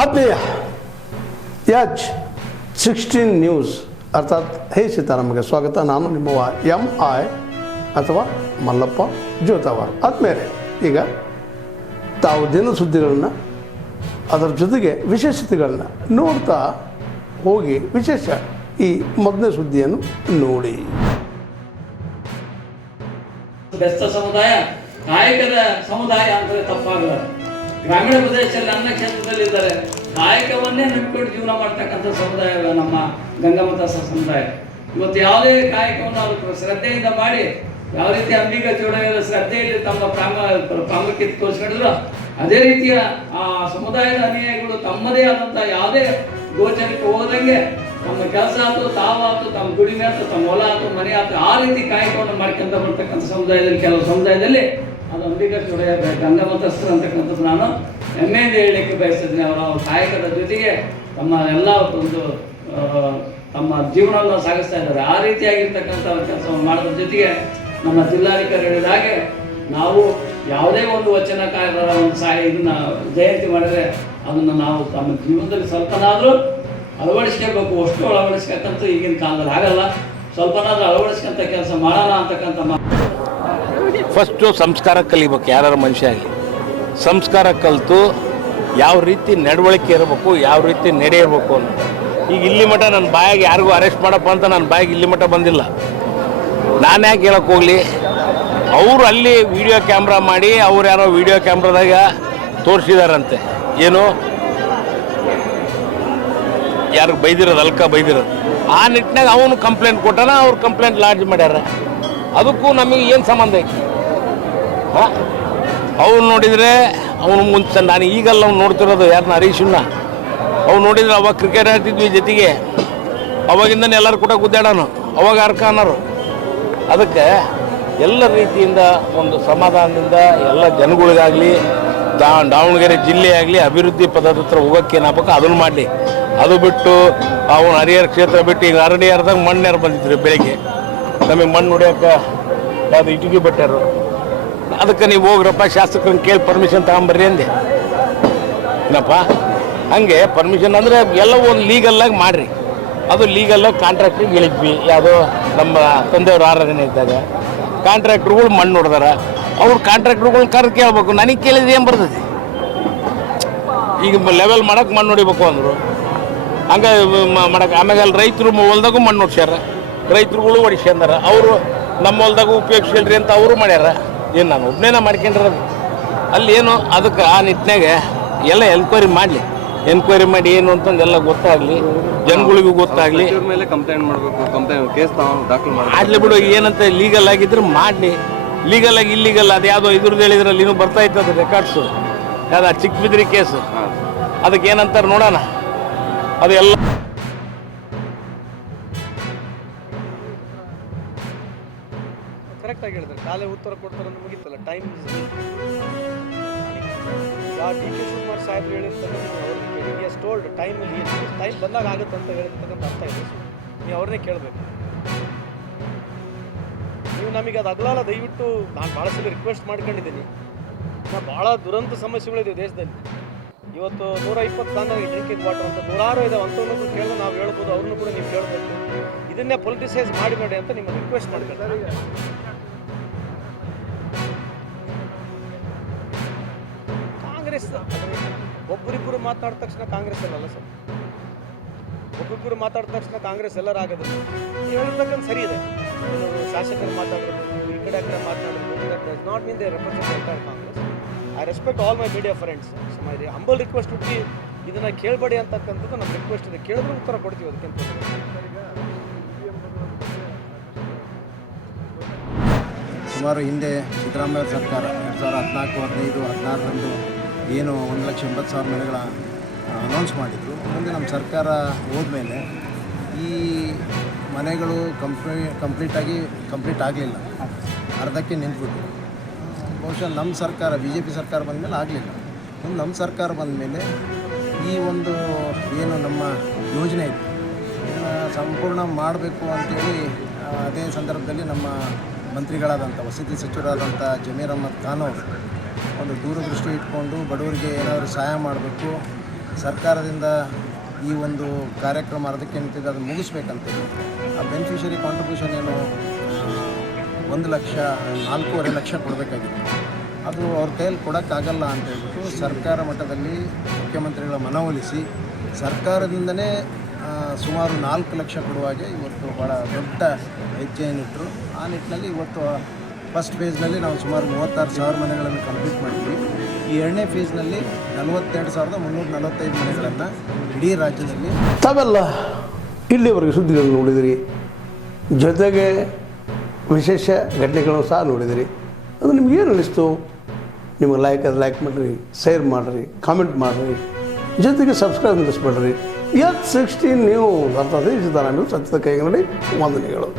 ಆತ್ಮೀಯ H16 news ಅರ್ಥಾತ್ ಹೇ ಸೀತಾರಾಮಗೆ ಸ್ವಾಗತ. ನಾನು ನಿಮ್ಮವ MI ಅಥವಾ ಮಲ್ಲಪ್ಪ ಜೋತಾವಾರ್. ಆದ್ಮೇಲೆ ಈಗ ತಾವು ದಿನ ಸುದ್ದಿಗಳನ್ನು ಅದರ ಜೊತೆಗೆ ವಿಶೇಷತೆಗಳನ್ನ ನೋಡ್ತಾ ಹೋಗಿ ವಿಶೇಷ ಈ ಮೊದಲನೇ ಸುದ್ದಿಯನ್ನು ನೋಡಿ. ಬೆಸ್ತ ಸಮುದಾಯ ಕಾಯಕದ ಸಮುದಾಯ ಅಂದರೆ ತಪ್ಪಾಗಲ್ಲ. ಗ್ರಾಮೀಣ ಪ್ರದೇಶದಲ್ಲಿ ಅನ್ನ ಕ್ಷೇತ್ರದಲ್ಲಿದ್ದಾರೆ, ಕಾಯಕವನ್ನೇ ನಂಬಿಕೊಂಡು ಜೀವನ ಮಾಡ್ತಕ್ಕಂಥ ಸಮುದಾಯ ನಮ್ಮ ಗಂಗಾಮತ ಸಮುದಾಯ. ಇವತ್ತು ಯಾವುದೇ ಕಾಯಕವನ್ನು ಅವರು ಶ್ರದ್ಧೆಯಿಂದ ಮಾಡಿ ಯಾವ ರೀತಿ ಅಂಬಿಗ ಚೂಡಾಯರ ಶ್ರದ್ಧೆಯಲ್ಲಿ ತಮ್ಮ ಪ್ರಾಮುಖ್ಯತೆ ತೋರಿಸ್ಕೊಂಡಿದ್ರು, ಅದೇ ರೀತಿಯ ಆ ಸಮುದಾಯದ ಅನುಯಾಯಿಗಳು ತಮ್ಮದೇ ಆದಂಥ ಯಾವುದೇ ಗೋಚರಕ್ಕೆ ಹೋದಂಗೆ ತಮ್ಮ ಕೆಲಸ ಆಯ್ತು, ತಾವಾಯ್ತು, ತಮ್ಮ ದುಡಿಮೆ ಆಯ್ತು, ತಮ್ಮ ಹೊಲ ಆಯ್ತು, ಮನೆ ಆಯ್ತು, ಆ ರೀತಿ ಕಾಯಕವನ್ನು ಮಾಡ್ಕೊಂತ ಬರ್ತಕ್ಕಂಥ ಸಮುದಾಯದಲ್ಲಿ ಕೆಲವು ಸಮುದಾಯದಲ್ಲಿ ಅದು ಅಂಬಿಗಾ ಚೂಡಾಯ ಗಂಗಾಮತಸ್ಥರು ಅಂತಕ್ಕಂಥದ್ದು ನಾನು ಹೆಮ್ಮೆಯಿಂದ ಹೇಳಲಿಕ್ಕೆ ಬಯಸ್ತಿದ್ದೀನಿ. ಅವರ ಕಾಯಕದ ಜೊತೆಗೆ ತಮ್ಮ ಎಲ್ಲ ಒಂದು ತಮ್ಮ ಜೀವನವನ್ನು ಸಾಗಿಸ್ತಾ ಇದ್ದಾರೆ. ಆ ರೀತಿಯಾಗಿರ್ತಕ್ಕಂಥ ಕೆಲಸವನ್ನು ಮಾಡೋದ್ರ ಜೊತೆಗೆ ನಮ್ಮ ಜಿಲ್ಲಾಧಿಕಾರಿ ಹೇಳಿದ ಹಾಗೆ ನಾವು ಯಾವುದೇ ಒಂದು ವಚನಕಾರರ ಒಂದು ಇದನ್ನ ಜಯಂತಿ ಮಾಡಿದ್ರೆ ಅದನ್ನು ನಾವು ತಮ್ಮ ಜೀವನದಲ್ಲಿ ಸ್ವಲ್ಪನಾದರೂ ಅಳವಡಿಸ್ಕೋಬೇಕು. ಅಷ್ಟು ಅಳವಡಿಸ್ಬೇಕಂತ ಈಗಿನ ಕಾಲದಲ್ಲಿ ಆಗಲ್ಲ, ಸ್ವಲ್ಪನಾದ್ರೂ ಅಳವಡಿಸ್ಕೊಂತ ಕೆಲಸ ಮಾಡೋಣ ಅಂತಕ್ಕಂಥ ಫಸ್ಟು ಸಂಸ್ಕಾರ ಕಲಿಬೇಕು. ಯಾರು ಮನುಷ್ಯ ಆಗಲಿ ಸಂಸ್ಕಾರ ಕಲಿತು ಯಾವ ರೀತಿ ನಡವಳಿಕೆ ಇರಬೇಕು, ಯಾವ ರೀತಿ ನಡೆಯಬೇಕು ಅಂತ. ಈಗ ಇಲ್ಲಿ ಮಟ್ಟ ನನ್ನ ಬಾಯಿಗೆ ಯಾರಿಗೂ ಅರೆಸ್ಟ್ ಮಾಡಪ್ಪ ಅಂತ ನನ್ನ ಬಾಯಿಗೆ ಇಲ್ಲಿ ಮಟ್ಟ ಬಂದಿಲ್ಲ. ನಾನು ಯಾಕೆ ಹೇಳಕ್ಕೆ ಹೋಗಲಿ? ಅವರು ಅಲ್ಲಿ ವಿಡಿಯೋ ಕ್ಯಾಮ್ರಾ ಮಾಡಿ ಅವ್ರು ಯಾರೋ ವಿಡಿಯೋ ಕ್ಯಾಮ್ರಾದಾಗ ತೋರಿಸಿದಾರಂತೆ, ಏನು ಯಾರಿಗೆ ಬೈದಿರೋದು, ಅಲ್ಕ ಬೈದಿರೋದು. ಆ ನಿಟ್ಟಿನಾಗ ಅವನು ಕಂಪ್ಲೇಂಟ್ ಕೊಟ್ಟಾನ, ಅವ್ರು ಕಂಪ್ಲೇಂಟ್ ಲಾಡ್ಜ್ ಮಾಡ್ಯಾರ. ಅದಕ್ಕೂ ನಮಗೆ ಏನು ಸಂಬಂಧ ಐತಿ? ಹಾಂ, ಅವ್ನು ನೋಡಿದರೆ ಅವನು ಮುಂಚೆ, ನಾನು ಈಗಲ್ಲ ಅವ್ನು ನೋಡ್ತಿರೋದು ಯಾರನ್ನ, ಹರೀಶನ್ನ. ಅವ್ನು ನೋಡಿದ್ರೆ ಅವಾಗ ಕ್ರಿಕೆಟ್ ಆಡ್ತಿದ್ವಿ ಜೊತೆಗೆ, ಅವಾಗಿಂದನೇ ಎಲ್ಲರೂ ಕೂಡ ಗುದ್ದಾಡೋನು, ಅವಾಗ ಅರ್ಕ ಅನ್ನೋರು. ಅದಕ್ಕೆ ಎಲ್ಲ ರೀತಿಯಿಂದ ಒಂದು ಸಮಾಧಾನದಿಂದ ಎಲ್ಲ ಜನಗಳಿಗಾಗಲಿ ದಾವಣಗೆರೆ ಜಿಲ್ಲೆ ಆಗಲಿ ಅಭಿವೃದ್ಧಿ ಪದದ ಹತ್ರ ಹೋಗೋಕ್ಕೆ ಏನಾಗಬೇಕು ಅದನ್ನು ಮಾಡಲಿ. ಅದು ಬಿಟ್ಟು ಅವನು ಹರಿಹರ ಕ್ಷೇತ್ರ ಬಿಟ್ಟು ಈಗ ಹರಿಹರದಾಗ ಮಣ್ಣೇರು ಬಂದಿದ್ರು ಬೆಳಿಗ್ಗೆ, ನಮಗೆ ಮಣ್ಣು ಹೊಡಿಯೋಕೆ ಯಾವುದು ಇಟಿಗೆ ಬಿಟ್ಟಾರು. ಅದಕ್ಕೆ ನೀವು ಹೋಗ್ರಪ್ಪ ಶಾಸಕರನ್ನ ಕೇಳಿ ಪರ್ಮಿಷನ್ ತಗೊಂಬರ್ರಿ ಅಂದೆ. ಏನಪ್ಪ ಹಾಗೆ ಪರ್ಮಿಷನ್ ಅಂದರೆ ಎಲ್ಲ ಒಂದು ಲೀಗಲ್ಲಾಗಿ ಮಾಡಿರಿ. ಅದು ಲೀಗಲ್ಲಾಗಿ ಕಾಂಟ್ರಾಕ್ಟ್ರಿಗೆ ಇಳಿದ್ವಿ. ಯಾವುದೋ ನಮ್ಮ ತಂದೆಯವ್ರ ಆರಾಧನೆ ಇದ್ದಾಗ ಕಾಂಟ್ರಾಕ್ಟ್ರುಗಳು ಮಣ್ಣು ಹೊಡೆದಾರ, ಅವ್ರು ಕಾಂಟ್ರಾಕ್ಟ್ರುಗಳ್ನ ಕರೆದು ಕೇಳ್ಬೇಕು. ನನಗೆ ಕೇಳಿದ್ರೆ ಏನು ಬರ್ತದೆ? ಈಗ ಲೆವೆಲ್ ಮಾಡೋಕೆ ಮಣ್ಣು ಹೊಡಿಬೇಕು ಅಂದರು, ಹಂಗೆ ಮಾಡಕ್ಕೆ. ಆಮೇಲೆ ಅಲ್ಲಿ ರೈತರು ಹೊಲ್ದಾಗೂ ಮಣ್ಣು ಹೊಡ್ಸ್ಯಾರ, ರೈತರುಗಳು ಹೊಡಿಸ್ಕೊಂಡಾರ. ಅವರು ನಮ್ಮ ಹೊಲ್ದಾಗೂ ಉಪಯೋಗಿಸ್ಕೊಳ್ರಿ ಅಂತ ಅವರು ಮಾಡ್ಯಾರ. ಏನು ನಾನು ಒಬ್ಬನೇನ ಮಾಡ್ಕೊಂಡಿರೋದು ಅಲ್ಲಿ ಏನು? ಅದಕ್ಕೆ ಆ ನಿಟ್ಟಿನಾಗ ಎಲ್ಲ ಎನ್ಕ್ವೈರಿ ಮಾಡಲಿ. ಎನ್ಕ್ವೈರಿ ಮಾಡಿ ಏನು ಅಂತಂದು ಎಲ್ಲ ಗೊತ್ತಾಗಲಿ, ಜನಗಳಿಗೂ ಗೊತ್ತಾಗಲಿ. ಮೇಲೆ ಕಂಪ್ಲೇಂಟ್ ಮಾಡಬೇಕು, ಕಂಪ್ಲೇಂಟ್ ಕೇಸ್ ದಾಖಲು ಮಾಡಿ ಮಾಡಲಿ ಬಿಡು. ಏನಂತ ಲೀಗಲ್ ಆಗಿದ್ರೆ ಮಾಡಲಿ. ಲೀಗಲ್ ಆಗಿ ಇಲ್ಲಿಗಲ್ ಅದು ಯಾವುದೋ ಇದ್ರದ್ದು ಹೇಳಿದ್ರಲ್ಲಿ ಇನ್ನೂ ಬರ್ತಾ ಇತ್ತು ಅದು ರೆಕಾರ್ಡ್ಸು, ಯಾವ್ದು ಚಿಕ್ಕಬಿದ್ರಿ ಕೇಸು. ಅದಕ್ಕೆ ಏನಂತಾರೆ ನೋಡೋಣ. ಅದು ಎಲ್ಲ ಕರೆಕ್ಟಾಗಿ ಹೇಳಿದ್ರೆ ಕಾಲೇ ಉತ್ತರ ಕೊಡ್ತಾರೆ ಅಂತ ಮುಗಿತಲ್ಲ. ಟೈಮ್ ಡಿ ಕೆ ಶಿವಕುಮಾರ್ ಸಾಹೇಬ್ರು ಹೇಳಿರ್ತಕ್ಕಂಥ ಅವ್ರಿಗೆ ಟೋಲ್ಡ್ ಟೈಮಲ್ಲಿ ಟೈಮ್ ಬಂದಾಗ ಆಗುತ್ತೆ ಅಂತ ಹೇಳಿರ್ತಕ್ಕಂಥ ಅರ್ಥ ಇದೆ. ನೀವು ಅವ್ರನ್ನೇ ಕೇಳಬೇಕು. ನೀವು ನಮಗೆ ಅದು ಆಗಲ್ಲ, ದಯವಿಟ್ಟು ನಾನು ಭಾಳ ಸಲ ರಿಕ್ವೆಸ್ಟ್ ಮಾಡ್ಕೊಂಡಿದ್ದೀನಿ. ಭಾಳ ದುರಂತ ಸಮಸ್ಯೆಗಳಿದೆ ದೇಶದಲ್ಲಿ. ಇವತ್ತು 120 ಕಾಲದಲ್ಲಿ ಡ್ರಿಂಕಿಂಗ್ ವಾಟರ್ ಅಂತ ನೂರಾರು ಇದೆ. ಅಂಥವ್ರನ್ನೂ ಕೇಳಿದ್ರೆ ನಾವು ಹೇಳ್ಬೋದು, ಅವ್ರನ್ನೂ ಕೂಡ ನೀವು ಕೇಳಬೇಕು. ಇದನ್ನೇ ಪೊಲಿಟಿಸೈಸ್ ಮಾಡಿ ಅಂತ ನಿಮಗೆ ರಿಕ್ವೆಸ್ಟ್ ಮಾಡ್ತಾರೆ. ಕಾಂಗ್ರೆಸ್ ಒಬ್ಬರಿಬ್ಬರು ಮಾತಾಡಿದ ತಕ್ಷಣ ಕಾಂಗ್ರೆಸ್ ಅಲ್ಲಲ್ಲ ಸರ್. ಒಬ್ಬರಿಬ್ಬರು ಮಾತಾಡಿದ ತಕ್ಷಣ ಕಾಂಗ್ರೆಸ್ ಎಲ್ಲರೂ ಆಗೋದಿಲ್ಲ. ನೀವು ಹೇಳಿರ್ತಕ್ಕಂಥ ಸರಿ ಇದೆ. ಶಾಸಕರು ಮಾತಾಡೋದು, ಈ ಕಡೆ ಆ ಕಡೆ ಮಾತಾಡೋದು, that does not mean they represent entire Congress. I respect all my media friends. So my humble request ಉಟ್ಟಿ ಇದನ್ನು ಕೇಳಬೇಡಿ ಅಂತಕ್ಕಂಥದ್ದು ನಮ್ಮ ರಿಕ್ವೆಸ್ಟ್ ಇದೆ. ಕೇಳಿದ್ರೆ ಉತ್ತರ ಕೊಡ್ತೀವಿ. ಅದಕ್ಕಿಂತ ಸುಮಾರು ಹಿಂದೆ ಸಿದ್ದರಾಮಯ್ಯ ಸರ್ಕಾರ 2014, 15, 16ರಂದು ಏನು 1,80,000 ಮನೆಗಳ ಅನೌನ್ಸ್ ಮಾಡಿದರು. ಮುಂದೆ ನಮ್ಮ ಸರ್ಕಾರ ಹೋದ್ಮೇಲೆ ಈ ಮನೆಗಳು ಕಂಪ್ಲೀಟ್ ಆಗಲಿಲ್ಲ, ಅರ್ಧಕ್ಕೆ ನಿಂತ್ಬಿಟ್ಟು. ಬಹುಶಃ ನಮ್ಮ ಸರ್ಕಾರ BJP ಸರ್ಕಾರ ಬಂದಮೇಲೆ ಆಗಲಿಲ್ಲ. ನಮ್ಮ ಸರ್ಕಾರ ಬಂದಮೇಲೆ ಈ ಒಂದು ಏನು ನಮ್ಮ ಯೋಜನೆ ಇದೆ ಸಂಪೂರ್ಣ ಮಾಡಬೇಕು ಅಂಥೇಳಿ ಅದೇ ಸಂದರ್ಭದಲ್ಲಿ ನಮ್ಮ ಮಂತ್ರಿಗಳಾದಂಥ ವಸತಿ ಸಚಿವರಾದಂಥ ಜಮೀರ್ ಅಹ್ಮದ್ ಖಾನ್ ಅವರು ಒಂದು ದೂರದೃಷ್ಟಿ ಇಟ್ಕೊಂಡು ಬಡವರಿಗೆ ಏನಾದರೂ ಸಹಾಯ ಮಾಡಬೇಕು, ಸರ್ಕಾರದಿಂದ ಈ ಒಂದು ಕಾರ್ಯಕ್ರಮ ಅರ್ಧಕ್ಕೆ ನಿಂತಿದ್ದು ಅದನ್ನು ಮುಗಿಸ್ಬೇಕಂತೇಳಿ ಆ ಬೆನಿಫಿಷರಿ ಕಾಂಟ್ರಿಬ್ಯೂಷನ್ ಏನು 1,04,500,000 ಲಕ್ಷ ಕೊಡಬೇಕಾಗಿತ್ತು, ಅದು ಅವ್ರ ಕೈಯಲ್ಲಿ ಕೊಡೋಕ್ಕಾಗಲ್ಲ ಅಂತ ಹೇಳ್ಬಿಟ್ಟು ಸರ್ಕಾರ ಮಟ್ಟದಲ್ಲಿ ಮುಖ್ಯಮಂತ್ರಿಗಳ ಮನವೊಲಿಸಿ ಸರ್ಕಾರದಿಂದನೇ ಸುಮಾರು 4 ಲಕ್ಷ ಕೊಡುವಾಗೆ ಇವತ್ತು ಭಾಳ ದೊಡ್ಡ ಹೆಜ್ಜೆಯನ್ನಿಟ್ಟರು. ಆ ನಿಟ್ಟಿನಲ್ಲಿ ಇವತ್ತು ಫಸ್ಟ್ ಫೇಸ್ನಲ್ಲಿ ನಾವು ಸುಮಾರು 36,000 ಮನೆಗಳನ್ನು ಕಂಪ್ಲೀಟ್ ಮಾಡಿದ್ವಿ. ಈ ಎರಡನೇ ಫೇಸ್ನಲ್ಲಿ 42,345 ಮನೆಗಳನ್ನು ಇಡೀ ರಾಜ್ಯದಲ್ಲಿ. ತಾವೆಲ್ಲ ಇಲ್ಲಿವರೆಗೆ ಸುದ್ದಿಗಳನ್ನು ನೋಡಿದಿರಿ, ಜೊತೆಗೆ ವಿಶೇಷ ಘಟನೆಗಳನ್ನು ಸಹ ನೋಡಿದಿರಿ. ಅದು ನಿಮಗೇನು ಅನ್ನಿಸ್ತು? ನಿಮಗೆ ಲೈಕ್ ಮಾಡಿರಿ, ಶೇರ್ ಮಾಡಿರಿ, ಕಾಮೆಂಟ್ ಮಾಡಿರಿ, ಜೊತೆಗೆ ಸಬ್ಸ್ಕ್ರೈಬ್ ನಿಲ್ಲಿಸ್ಬೇಡ್ರಿ. H16 ನ್ಯೂಸ್ ಅರ್ಥಾತ್ ಸಿದ್ದರಾಮಯ್ಯ ಸತ್ಯದ ಕೈಗನ್ನಡಿ ವಂದನೆಗಳು.